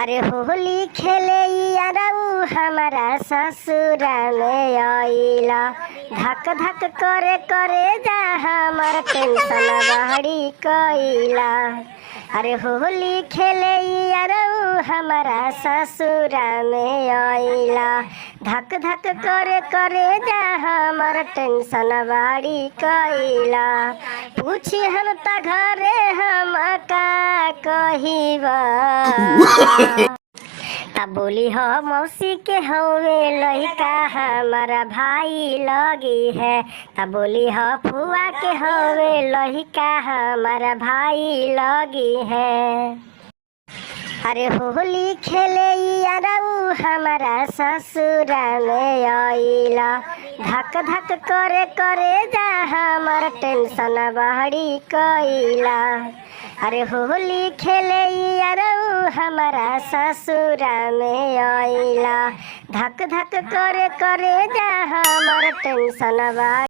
अरे होली खेले यारऊ हमारा ससुरा में आइला। धक धक करे करे जा हमर टेंशन बहरी कइला। अरे होली खेले यारऊ हमारा ससुरा में आइला। धक धक करे करे जा हमर टेंशन बहरी कइला। पूछी हम त घरे हम का कहिबा। तब बोली हो मौसी के हवे लइका हमारा भाई लगी है। तब बोली हो फुआ के हवे लइका हमारा भाई लगी है। अरे होली खेले यारऊ हमारा ससुरा में आइला। धक धक करे करे जा हमर टेंशन बहरी कइला। अरे होली खेले यारऊ हमारा ससुरा में आइला। धक धक करे करे जा हमर टेंशन बहरी